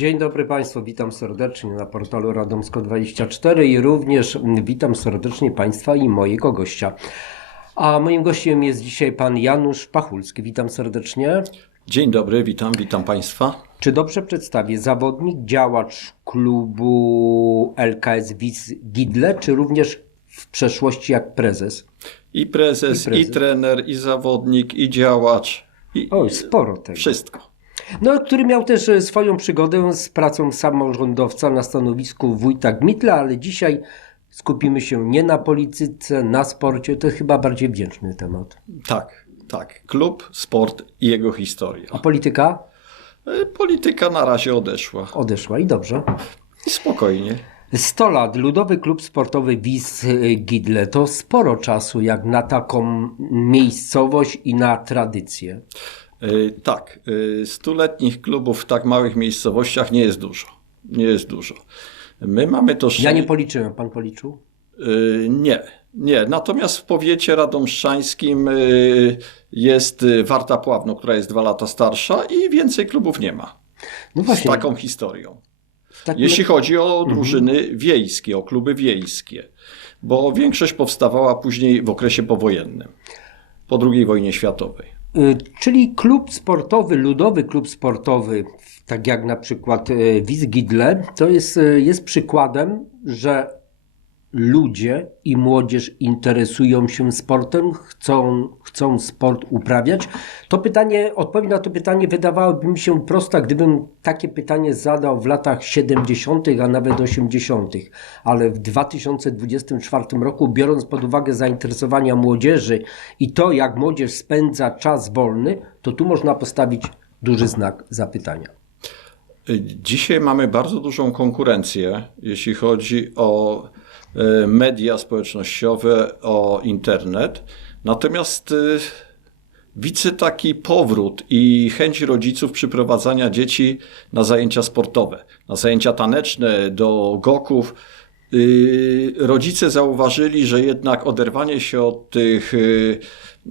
Dzień dobry Państwu, witam serdecznie na portalu Radomsko24 i również witam serdecznie Państwa i mojego gościa. A moim gościem jest dzisiaj pan Janusz Pachulski. Witam serdecznie. Dzień dobry, witam, witam Państwa. Czy dobrze przedstawię? Zawodnik, działacz klubu LKS Wiz Gidle, czy również w przeszłości jak prezes? I prezes, I i, prezes. trener, i zawodnik, i działacz, i Oj, sporo tego. wszystko. No, który miał też e, swoją przygodę z pracą samorządowca na stanowisku wójta Gmitla, ale dzisiaj skupimy się nie na polityce, na sporcie. To chyba bardziej wdzięczny temat. Tak, tak. Klub, sport i jego historia. A polityka E, Polityka na razie odeszła. odeszła i dobrze. I spokojnie. 100 lat, Ludowy Klub Sportowy Wiz Gidle to sporo czasu jak na taką miejscowość i na tradycję. E, Tak, e, stuletnich klubów w tak małych miejscowościach nie jest dużo. Nie jest dużo. My mamy to Ja nie policzyłem, pan policzył? Y, Nie, nie. Natomiast w powiecie radomszczańskim jest Warta Pławno, która jest dwa lata starsza i więcej klubów nie ma No z właśnie. taką historią. w takim- Jeśli chodzi o drużyny wiejskie, o kluby wiejskie, bo większość powstawała później w okresie powojennym, po II wojnie światowej. Y, Czyli klub sportowy, ludowy klub sportowy, tak jak na przykład y, Wiz Gidle, to jest, y, jest przykładem, że ludzie i młodzież interesują się sportem, chcą, chcą sport uprawiać. To pytanie, odpowiedź na to pytanie wydawałoby mi się prosta, gdybym takie pytanie zadał w latach 70., a nawet 80., ale w 2024 roku, biorąc pod uwagę zainteresowania młodzieży i to, jak młodzież spędza czas wolny, to tu można postawić duży znak zapytania. Dzisiaj mamy bardzo dużą konkurencję, jeśli chodzi o media społecznościowe, o internet. Natomiast y, widzę taki powrót i chęć rodziców przyprowadzania dzieci na zajęcia sportowe, na zajęcia taneczne, do goków. Y, Rodzice zauważyli, że jednak oderwanie się od tych, y,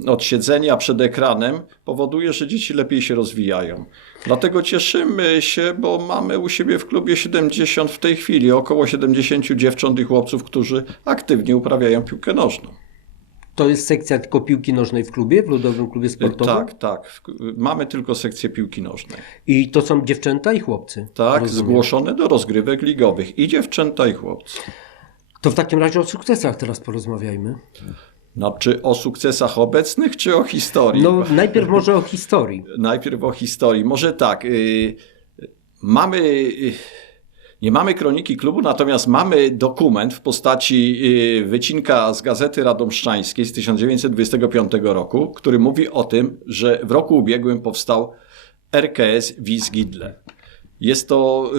od siedzenia przed ekranem powoduje, że dzieci lepiej się rozwijają. Dlatego cieszymy się, bo mamy u siebie w klubie 70 w tej chwili, około 70 dziewcząt i chłopców, którzy aktywnie uprawiają piłkę nożną. To jest sekcja tylko piłki nożnej w klubie, w Ludowym Klubie Sportowym? Tak, tak. W- Mamy tylko sekcję piłki nożnej. I to są dziewczęta i chłopcy? Tak, Rozumiem. zgłoszone do rozgrywek ligowych i dziewczęta i chłopcy. To w takim razie o sukcesach teraz porozmawiajmy. Znaczy o sukcesach obecnych czy o historii? No najpierw może o historii. Najpierw o historii. Może tak. y, Mamy. y, Nie mamy kroniki klubu, natomiast mamy dokument w postaci y, wycinka z Gazety Radomszczańskiej z 1925 roku, który mówi o tym, że w roku ubiegłym powstał RKS Wiz Gidle. Jest to,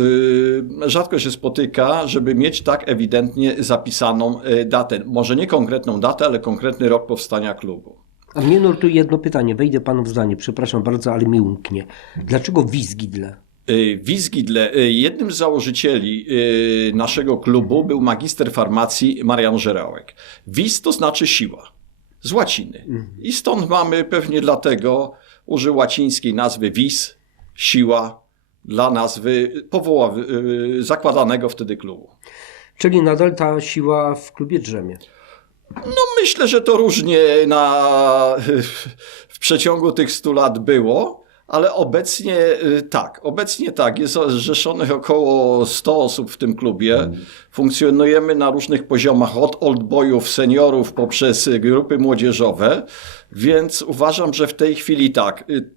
y, rzadko się spotyka, żeby mieć tak ewidentnie zapisaną y, datę. Może nie konkretną datę, ale konkretny rok powstania klubu. A mnie nurtuje jedno pytanie, wejdę panu w zdanie, przepraszam bardzo, ale mi umknie. Dlaczego Wizgidle? Y, Wizgidle, y, jednym z założycieli y, naszego klubu był magister farmacji Marian Żerałek. Wiz to znaczy siła, z łaciny. I stąd mamy pewnie dlatego użył łacińskiej nazwy wiz, siła, dla nazwy powoła, zakładanego wtedy klubu. Czyli nadal ta siła w klubie drzemie. No myślę, że to różnie na, w przeciągu tych 100 lat było, ale obecnie y, tak, obecnie tak, jest zrzeszonych około 100 osób w tym klubie. Funkcjonujemy na różnych poziomach, od oldboyów, seniorów, poprzez y, grupy młodzieżowe, więc uważam, że w tej chwili tak, y,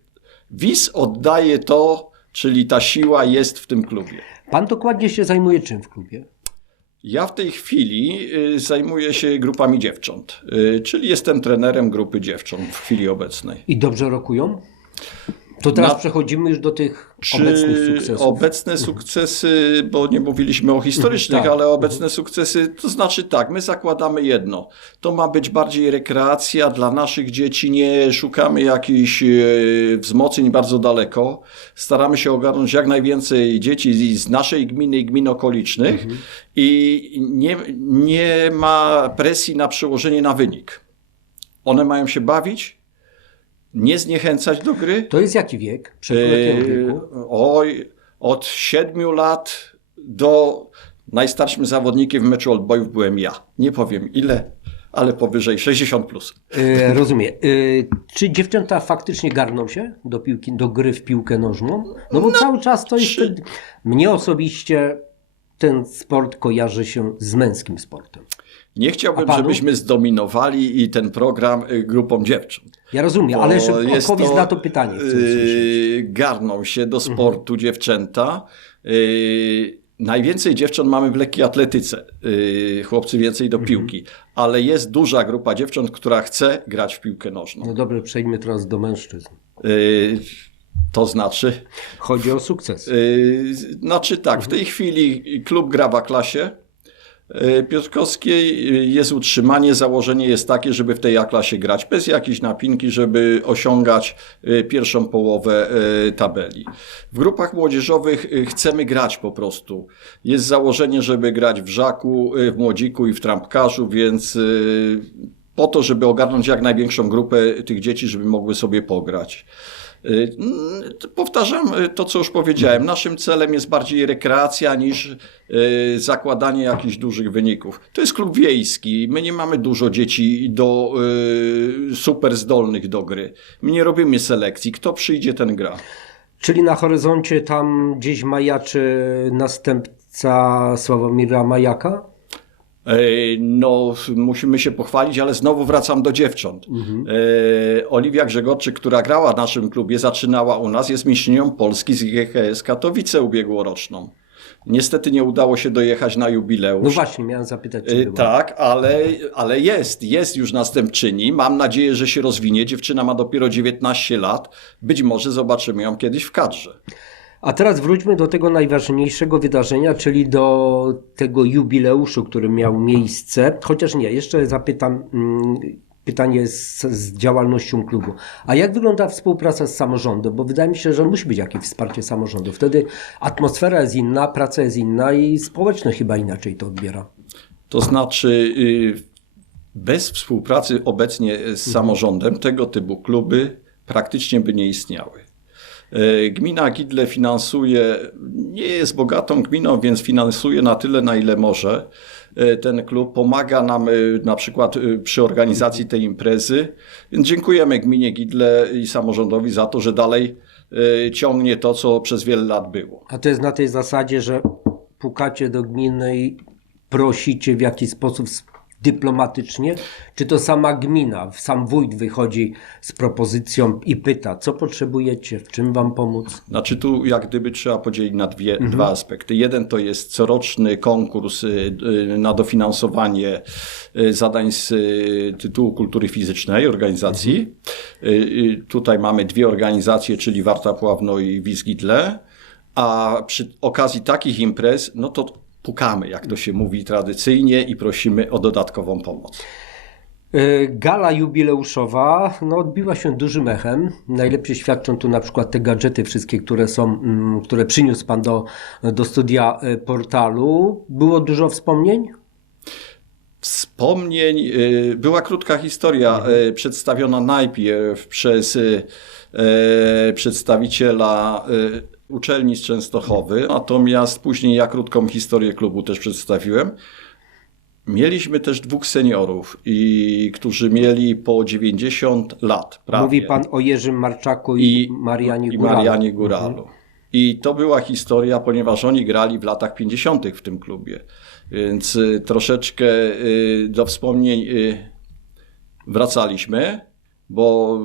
WIS oddaje to, czyli ta siła jest w tym klubie. Pan dokładnie się zajmuje czym w klubie? Ja w tej chwili zajmuję się grupami dziewcząt, czyli jestem trenerem grupy dziewcząt w chwili obecnej. I dobrze rokują? To teraz Na- przechodzimy już do tych obecnych sukcesów. obecne sukcesy, bo nie mówiliśmy o historycznych, Tak. ale obecne sukcesy, to znaczy tak, my zakładamy jedno. To ma być bardziej rekreacja dla naszych dzieci, nie szukamy jakichś e, wzmocnień bardzo daleko. Staramy się ogarnąć jak najwięcej dzieci z- naszej gminy i gmin okolicznych i nie, nie ma presji na przełożenie na wynik. One mają się bawić, nie zniechęcać do gry. To jest jaki wiek? Yy? Oj, Od 7 lat do najstarszym zawodnikiem w meczu odbojów byłem ja. Nie powiem ile, ale powyżej 60 plus. E, rozumiem. E, czy dziewczęta faktycznie garną się do piłki, do gry w piłkę nożną? No bo cały czas to jest... czy- Mnie osobiście ten sport kojarzy się z męskim sportem. Nie chciałbym, żebyśmy zdominowali i ten program y, grupą dziewcząt. Ja rozumiem, ale jeszcze to, na to pytanie. Yy, garną się do sportu dziewczęta. Yy, najwięcej dziewcząt mamy w lekkiej atletyce, yy, chłopcy więcej do piłki, ale jest duża grupa dziewcząt, która chce grać w piłkę nożną. No dobrze, przejdźmy teraz do mężczyzn. Yy, to znaczy, Chodzi o sukces. Yy, Znaczy tak, w tej chwili klub gra w A-klasie yy, Piotrkowskiej. Yy, Jest utrzymanie, założenie jest takie, żeby w tej A-klasie grać bez jakiejś napinki, żeby osiągać yy, pierwszą połowę tabeli. W grupach młodzieżowych chcemy grać po prostu. Jest założenie, żeby grać w Żaku, w Młodziku i w Trampkarzu, więc po to, żeby ogarnąć jak największą grupę tych dzieci, żeby mogły sobie pograć. Y, Powtarzam y, to, co już powiedziałem. Naszym celem jest bardziej rekreacja niż y, zakładanie jakichś dużych wyników. To jest klub wiejski. My nie mamy dużo dzieci do super zdolnych do gry. My nie robimy selekcji. Kto przyjdzie, ten gra. Czyli na horyzoncie tam gdzieś majaczy następca Sławomira Majaka? Ej, No, musimy się pochwalić, ale znowu wracam do dziewcząt. E, Oliwia Grzegorczyk, która grała w naszym klubie, zaczynała u nas, jest mistrzynią Polski z GKS Katowice ubiegłoroczną. Niestety nie udało się dojechać na jubileusz. No właśnie, miałem zapytać, czy Y, była. Tak, ale, ale jest, jest już następczyni. Mam nadzieję, że się rozwinie. Dziewczyna ma dopiero 19 lat. Być może zobaczymy ją kiedyś w kadrze. A teraz wróćmy do tego najważniejszego wydarzenia, czyli do tego jubileuszu, który miał miejsce. Chociaż nie, jeszcze zapytam mm, pytanie z, z działalnością klubu. A jak wygląda współpraca z samorządem? Bo wydaje mi się, że musi być jakieś wsparcie samorządu. Wtedy atmosfera jest inna, praca jest inna i społeczność chyba inaczej to odbiera. To znaczy, y, bez współpracy obecnie z samorządem tego typu kluby praktycznie by nie istniały. Y, Gmina Gidle finansuje, nie jest bogatą gminą, więc finansuje na tyle, na ile może y, ten klub. Pomaga nam y, na przykład przy organizacji tej imprezy. Więc dziękujemy gminie Gidle i samorządowi za to, że dalej ciągnie to, co przez wiele lat było. A to jest na tej zasadzie, że pukacie do gminy i prosicie w jakiś sposób dyplomatycznie? Czy to sama gmina, sam wójt wychodzi z propozycją i pyta, co potrzebujecie, w czym wam pomóc? Znaczy tu jak gdyby trzeba podzielić na dwie, dwa aspekty. Jeden to jest coroczny konkurs y, y, na dofinansowanie y, zadań z tytułu kultury fizycznej organizacji. Y, Tutaj mamy dwie organizacje, czyli Warta Pławno i Wizgidle. A przy okazji takich imprez, no to pukamy, jak to się mówi tradycyjnie i prosimy o dodatkową pomoc. Y, Gala jubileuszowa no, odbiła się dużym echem. Najlepiej świadczą tu na przykład te gadżety wszystkie, które są, mm, które przyniósł Pan do, do studia y, portalu. Było dużo wspomnień? Wspomnień, y, była krótka historia przedstawiona najpierw przez przedstawiciela uczelni z Częstochowy, natomiast później ja krótką historię klubu też przedstawiłem. Mieliśmy też dwóch seniorów, i, którzy mieli po 90 lat prawie. Mówi Pan o Jerzym Marczaku i, Marianie i Góralu. Marianie Góralu. I to była historia, ponieważ oni grali w latach 50. w tym klubie. Więc y, troszeczkę y, do wspomnień y, wracaliśmy, bo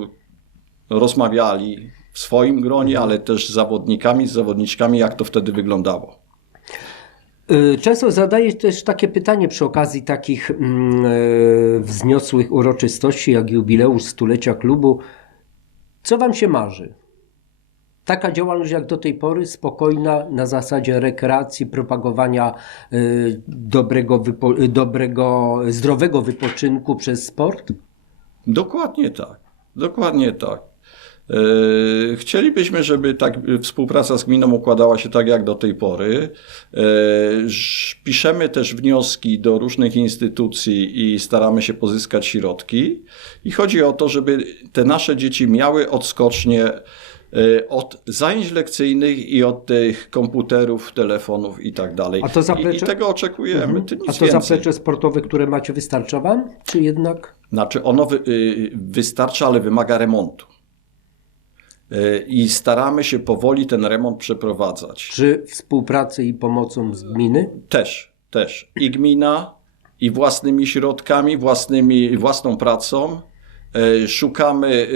rozmawiali w swoim gronie, ale też z zawodnikami, z zawodniczkami, jak to wtedy wyglądało. Y, Często zadaję też takie pytanie przy okazji takich mm, e, wzniosłych uroczystości jak jubileusz stulecia klubu. Co Wam się marzy? Taka działalność jak do tej pory, spokojna, na zasadzie rekreacji, propagowania y, dobrego, wypo, y, dobrego, zdrowego wypoczynku przez sport? Dokładnie tak. Dokładnie tak. E, Chcielibyśmy, żeby tak współpraca z gminą układała się tak jak do tej pory. Ż- Piszemy też wnioski do różnych instytucji i staramy się pozyskać środki. I chodzi o to, żeby te nasze dzieci miały odskocznie e, od zajęć lekcyjnych i od tych komputerów, telefonów i tak dalej. A to zaplecze- I, I tego oczekujemy. Ty A to więcej. zaplecze sportowe, które macie, wystarcza wam? Czy jednak? Znaczy ono wy, wystarcza, ale wymaga remontu. Y, I staramy się powoli ten remont przeprowadzać. Czy współpracy i pomocą z gminy? Też, też. I gmina, i własnymi środkami, własnymi, własną pracą. E, Szukamy,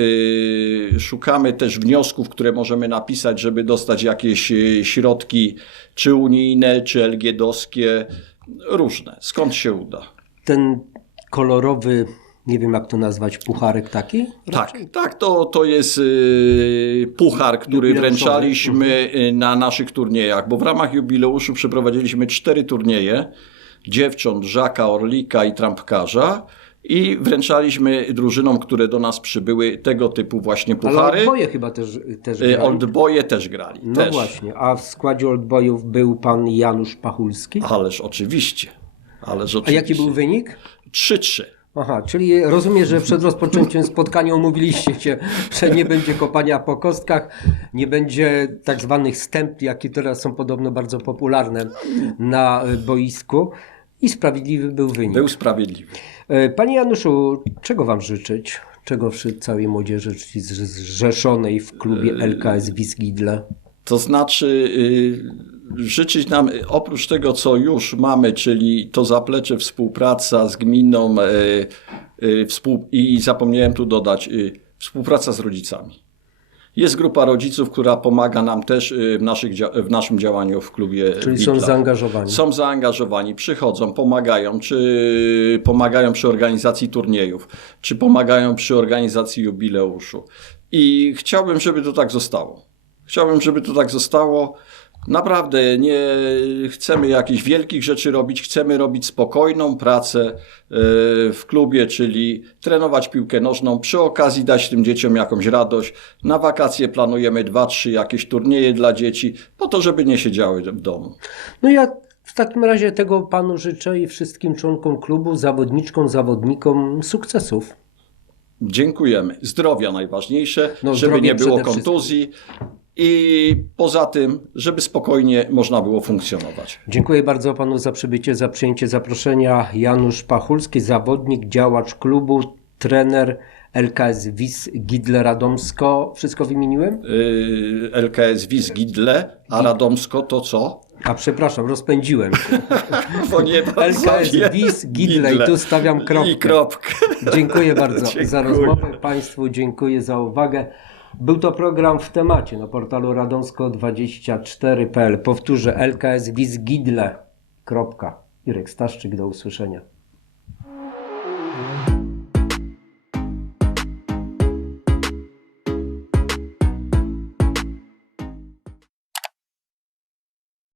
y, szukamy też wniosków, które możemy napisać, żeby dostać jakieś środki, czy unijne, czy LGD-owskie, różne, skąd się uda. Ten kolorowy, nie wiem jak to nazwać, pucharek taki? Tak, tak, to, to jest y, puchar, który wręczaliśmy y, na naszych turniejach, bo w ramach jubileuszu przeprowadziliśmy cztery turnieje dziewcząt, Żaka, Orlika i Trampkarza i wręczaliśmy drużynom, które do nas przybyły tego typu właśnie Ale puchary. Oldboye chyba też, też Y, grali. Oldboye też grali. No też. właśnie, a w składzie Oldboyów był pan Janusz Pachulski. Ależ oczywiście. Ależ A oczywiście. jaki był wynik? 3-3. Aha, czyli rozumiem, że przed rozpoczęciem spotkania umówiliście się, że nie będzie kopania po kostkach, nie będzie tak zwanych stęp, jakie teraz są podobno bardzo popularne na boisku i sprawiedliwy był wynik. Był sprawiedliwy. E, Panie Januszu, czego Wam życzyć? Czego całej młodzieży zrzeszonej w klubie LKS Wisgidle? To znaczy, y, życzyć nam y, oprócz tego, co już mamy, czyli to zaplecze współpraca z gminą y, współ, i zapomniałem tu dodać, współpraca z rodzicami. Jest grupa rodziców, która pomaga nam też w, naszych, w naszym działaniu w klubie. Czyli są zaangażowani. Są zaangażowani, przychodzą, pomagają, czy pomagają przy organizacji turniejów, czy pomagają przy organizacji jubileuszu. I chciałbym, żeby to tak zostało. Chciałbym, żeby to tak zostało. Naprawdę nie chcemy jakichś wielkich rzeczy robić, chcemy robić spokojną pracę e, w klubie, czyli trenować piłkę nożną, przy okazji dać tym dzieciom jakąś radość. Na wakacje planujemy dwa, trzy jakieś turnieje dla dzieci, po to, żeby nie siedziały w domu. No ja w takim razie tego Panu życzę i wszystkim członkom klubu, zawodniczkom, zawodnikom sukcesów. Dziękujemy. Zdrowia najważniejsze, No, żeby nie było przede wszystkim. I poza tym, żeby spokojnie można było funkcjonować. Dziękuję bardzo Panu za przybycie, za przyjęcie zaproszenia. Janusz Pachulski, zawodnik, działacz klubu, trener LKS WIS Gidle Radomsko. Wszystko wymieniłem? Yy, LKS Wiz Gidle, a Radomsko to co? A przepraszam, rozpędziłem się. LKS. WIS Gidle i tu stawiam kropkę. I kropkę. Dziękuję bardzo Dziękuję. za rozmowę. Państwu dziękuję za uwagę. Był to program w temacie na portalu radomsko24.pl. Powtórzę LKS Wizgidle. Kropka. Irek Staszczyk, do usłyszenia.